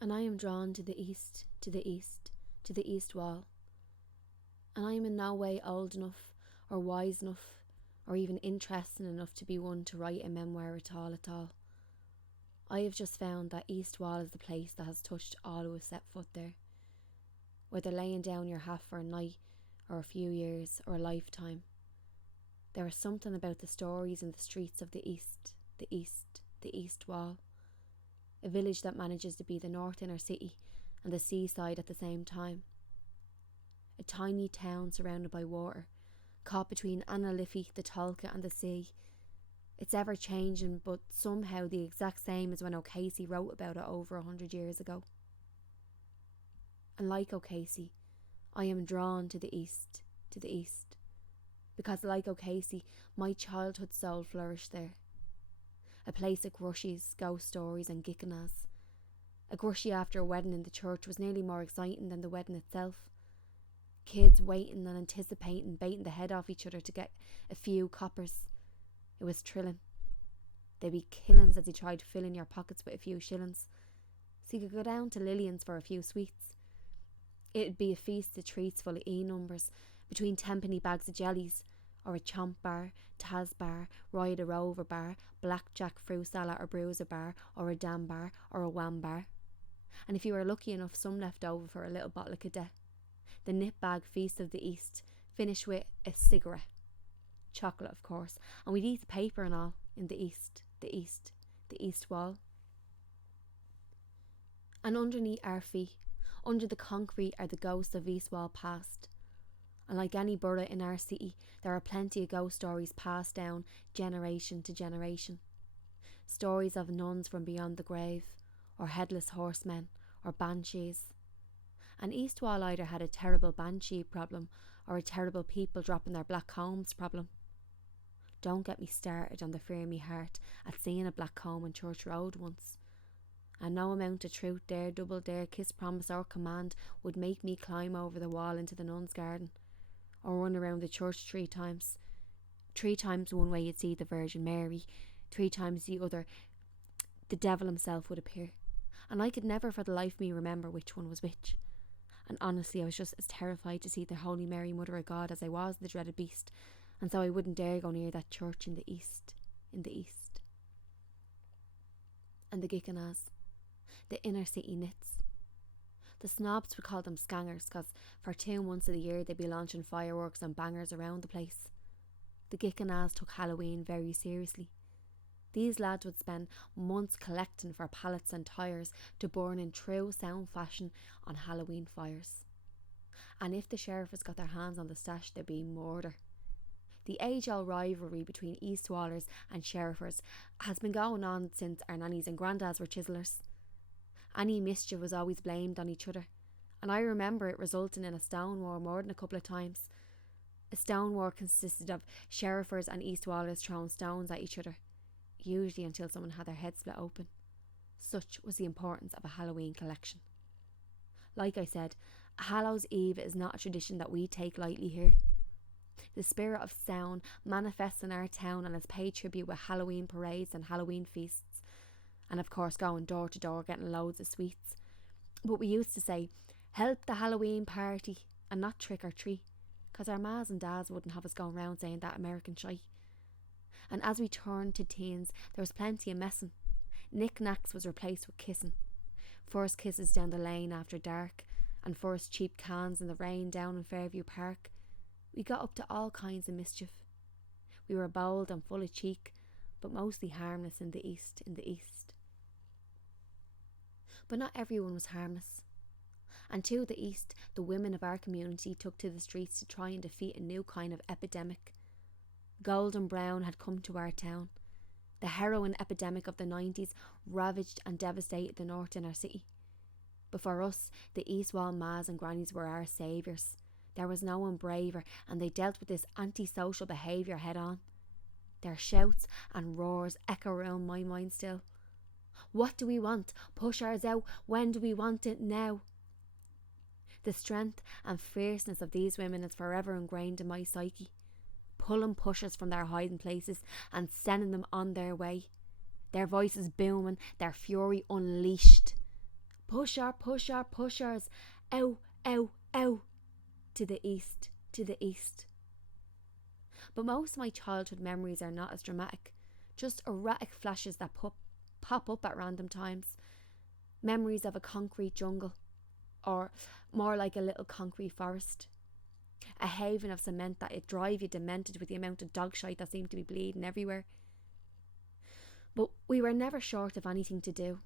And I am drawn to the east, to the east, to the east wall. And I am in no way old enough, or wise enough, or even interesting enough to be one to write a memoir at all. I have just found that east wall is the place that has touched all who have set foot there. Whether laying down your hat for a night, or a few years, or a lifetime, there is something about the stories in the streets of the east, the east, the east wall. A village that manages to be the north inner city and the seaside at the same time. A tiny town surrounded by water, caught between Annaliffey, the Tolka and the sea. It's ever changing, but somehow the exact same as when O'Casey wrote about it over 100 years ago. And like O'Casey, I am drawn to the east, because like O'Casey, my childhood soul flourished there. A place of grushies, ghost stories and gickenas. A grushie after a wedding in the church was nearly more exciting than the wedding itself. Kids waiting and anticipating, baiting the head off each other to get a few coppers. It was thrilling. There'd be killings as you tried filling your pockets with a few shillings, so you could go down to Lillian's for a few sweets. It'd be a feast of treats full of E-numbers, between tenpenny bags of jellies, or a chomp bar, Taz bar, Ride a Rover bar, blackjack fruit salad or bruiser bar, or a dam bar, or a wham bar. And if you were lucky enough, some left over for a little bottle of cadet. The nip bag feast of the east, finished with a cigarette. Chocolate, of course, and we'd eat the paper and all in the east, the east, the east wall. And underneath our feet, under the concrete, are the ghosts of East Wall past. And like any borough in our city, there are plenty of ghost stories passed down generation to generation. Stories of nuns from beyond the grave, or headless horsemen, or banshees. And East Wall either had a terrible banshee problem, or a terrible people dropping their black combs problem. Don't get me started on the fear in me heart at seeing a black comb on Church Road once. And no amount of truth, dare, double dare, kiss, promise or command would make me climb over the wall into the nun's garden, or run around the church 3 times. 3 times one way you'd see the Virgin Mary, 3 times the other the devil himself would appear, and I could never for the life of me remember which one was which. And honestly, I was just as terrified to see the Holy Mary Mother of God as I was the dreaded beast, and so I wouldn't dare go near that church in the east, And the gickenas, the inner city nits. The snobs would call them scangers, because for 2 months of the year they'd be launching fireworks and bangers around the place. The gickenas took Halloween very seriously. These lads would spend months collecting for pallets and tyres to burn in true sound fashion on Halloween fires. And if the sheriffs got their hands on the stash, there'd be murder. The age-old rivalry between East Wallers and sheriffers has been going on since our nannies and granddads were chisellers. Any mischief was always blamed on each other, and I remember it resulting in a stone war more than a couple of times. A stone war consisted of sheriffers and East Wallers throwing stones at each other, usually until someone had their head split open. Such was the importance of a Halloween collection. Like I said, Hallows Eve is not a tradition that we take lightly here. The spirit of sound manifests in our town and is paid tribute with Halloween parades and Halloween feasts, and of course going door to door getting loads of sweets. But we used to say, help the Halloween party and not trick or treat, because our mas and dads wouldn't have us going round saying that American shite. And as we turned to teens, there was plenty of messing. Knick-knacks was replaced with kissing. First kisses down the lane after dark, and first cheap cans in the rain down in Fairview Park. We got up to all kinds of mischief. We were bold and full of cheek, but mostly harmless in the east. But not everyone was harmless. And to the east, the women of our community took to the streets to try and defeat a new kind of epidemic. Golden Brown had come to our town. The heroin epidemic of the 90s ravaged and devastated the north inner city. But for us, the East Wall mas and grannies were our saviours. There was no one braver, and they dealt with this antisocial behaviour head on. Their shouts and roars echo around my mind still. What do we want? Push ours out. When do we want it? Now. The strength and fierceness of these women is forever ingrained in my psyche, pulling pushers from their hiding places and sending them on their way. Their voices booming, their fury unleashed, pushers, ow, ow, ow, to the east, to the east. But most of my childhood memories are not as dramatic, just erratic flashes that pop up at random times. Memories of a concrete jungle, or more like a little concrete forest. A haven of cement that would drive you demented with the amount of dog shite that seemed to be bleeding everywhere. But we were never short of anything to do.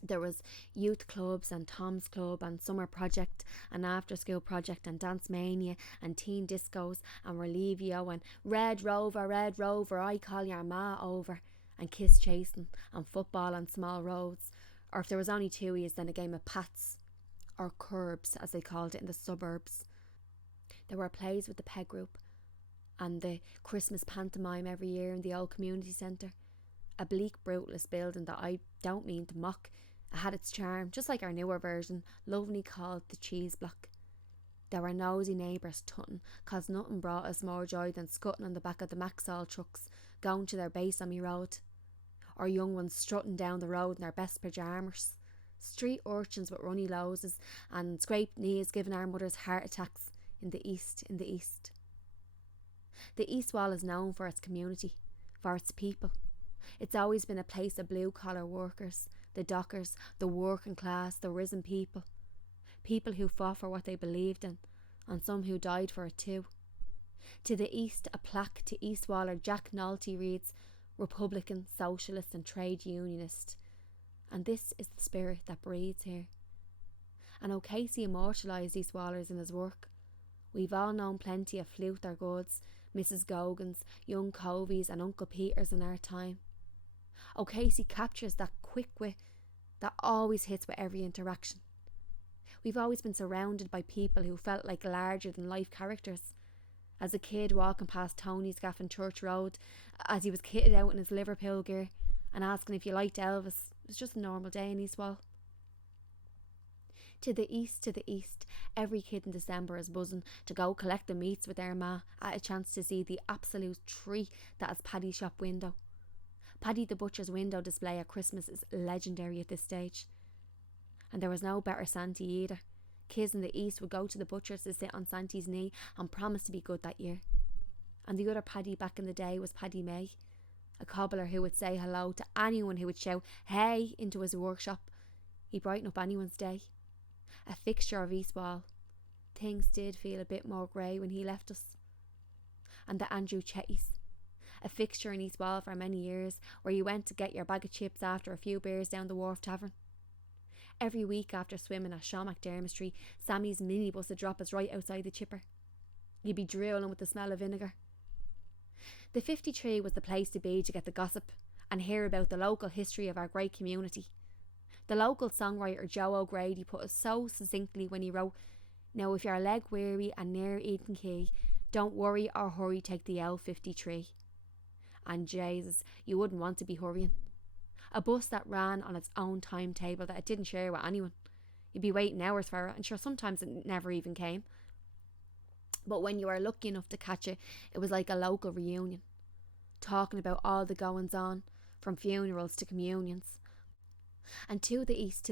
There was youth clubs and Tom's Club and summer project and after school project and dance mania and teen discos and Relivio and Red Rover, I call your ma over, and kiss chasing and football on small roads, or if there was only two of us, then a game of pats, or curbs as they called it in the suburbs. There were plays with the peg group and the Christmas pantomime every year in the old community centre, a bleak brutalist building that I don't mean to mock. It had its charm, just like our newer version, lovely called the Cheese Block. There were nosy neighbours tutting, cause nothing brought us more joy than scutting on the back of the Maxall trucks, going to their base on me road, or young ones strutting down the road in their best pyjamas. Street urchins with runny noses and scraped knees giving our mothers heart attacks in the east, in the east. The East Wall is known for its community, for its people. It's always been a place of blue-collar workers, the dockers, the working class, the risen people. People who fought for what they believed in, and some who died for it too. To the east, a plaque to East Waller Jack Nolte reads, Republican, Socialist and Trade Unionist. And this is the spirit that breathes here. And O'Casey immortalised East Wallers in his work. We've all known plenty of Flute or Goods, Mrs. Gogans, young Coveys and Uncle Peters in our time. O'Casey captures that quick wit that always hits with every interaction. We've always been surrounded by people who felt like larger-than-life characters. As a kid walking past Tony's gaff on Church Road, as he was kitted out in his Liverpool gear and asking if you liked Elvis, it was just a normal day in East Wall. To the east, every kid in December is buzzing to go collect the meats with their ma at a chance to see the absolute treat that is Paddy's shop window. Paddy the Butcher's window display at Christmas is legendary at this stage. And there was no better Santy either. Kids in the east would go to the butcher's to sit on Santy's knee and promise to be good that year. And the other Paddy back in the day was Paddy May, a cobbler who would say hello to anyone who would shout "Hey" into his workshop. He brightened up anyone's day. A fixture of East Wall. Things did feel a bit more grey when he left us. And the Andrew Chettys, a fixture in East Wall for many years, where you went to get your bag of chips after a few beers down the Wharf Tavern. Every week after swimming at Sean McDermott Street, Sammy's minibus would drop us right outside the chipper. You'd be drooling with the smell of vinegar. The 53 was the place to be to get the gossip and hear about the local history of our great community. The local songwriter Joe O'Grady put it so succinctly when he wrote, "Now if you're leg weary and near Eden Key, don't worry or hurry, take the L53. And Jesus, you wouldn't want to be hurrying. A bus that ran on its own timetable that it didn't share with anyone. You'd be waiting hours for it, and sure sometimes it never even came. But when you were lucky enough to catch it, it was like a local reunion, talking about all the goings on, from funerals to communions. And to the east,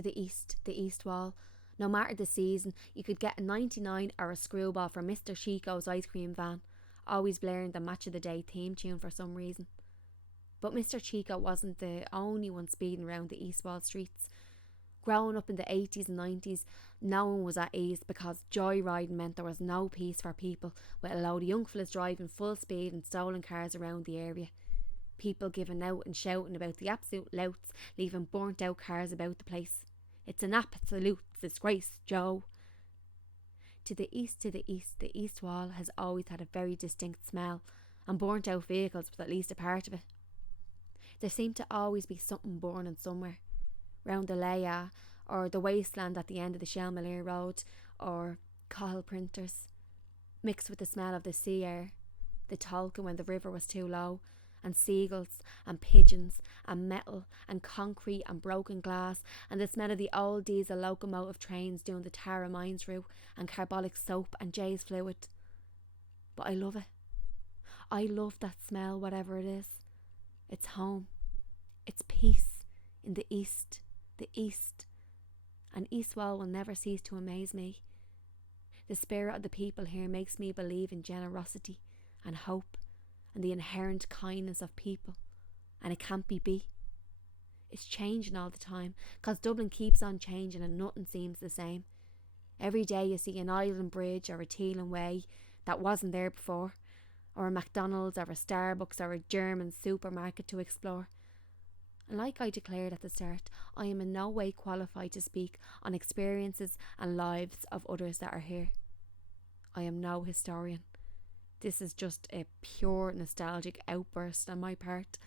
the East Wall, no matter the season, you could get a 99 or a screwball from Mr. Chico's ice cream van, always blaring the Match of the Day theme tune for some reason. But Mr. Chico wasn't the only one speeding around the East Wall streets. Growing up in the 80s and 90s, no one was at ease because joyriding meant there was no peace for people, with a load of young fellas driving full speed in stolen cars around the area. People giving out and shouting about the absolute louts, leaving burnt out cars about the place. It's an absolute disgrace, Joe. To the east, the East Wall has always had a very distinct smell, and burnt out vehicles was at least a part of it. There seemed to always be something burning somewhere, round the Leia, or the wasteland at the end of the Shelmalier Road, or Cahill Printers, mixed with the smell of the sea air, the Tolkien when the river was too low, and seagulls, and pigeons, and metal, and concrete, and broken glass, and the smell of the old diesel locomotive trains doing the Tara Mines route, and carbolic soap, and Jay's fluid. But I love it. I love that smell, whatever it is. It's home. It's peace in the east, and East Wall will never cease to amaze me. The spirit of the people here makes me believe in generosity and hope and the inherent kindness of people, and it can't be beat. It's changing all the time, 'cause Dublin keeps on changing and nothing seems the same. Every day you see an Island Bridge or a Teelan Way that wasn't there before, or a McDonald's or a Starbucks or a German supermarket to explore. And like I declared at the start, I am in no way qualified to speak on experiences and lives of others that are here. I am no historian. This is just a pure nostalgic outburst on my part,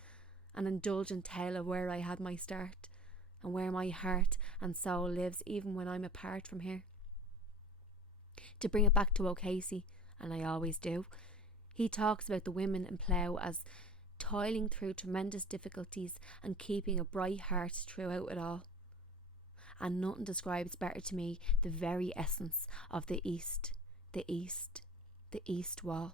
an indulgent tale of where I had my start, and where my heart and soul lives even when I'm apart from here. To bring it back to O'Casey, and I always do, he talks about the women in Plough as toiling through tremendous difficulties and keeping a bright heart throughout it all. And nothing describes better to me the very essence of the East Wall.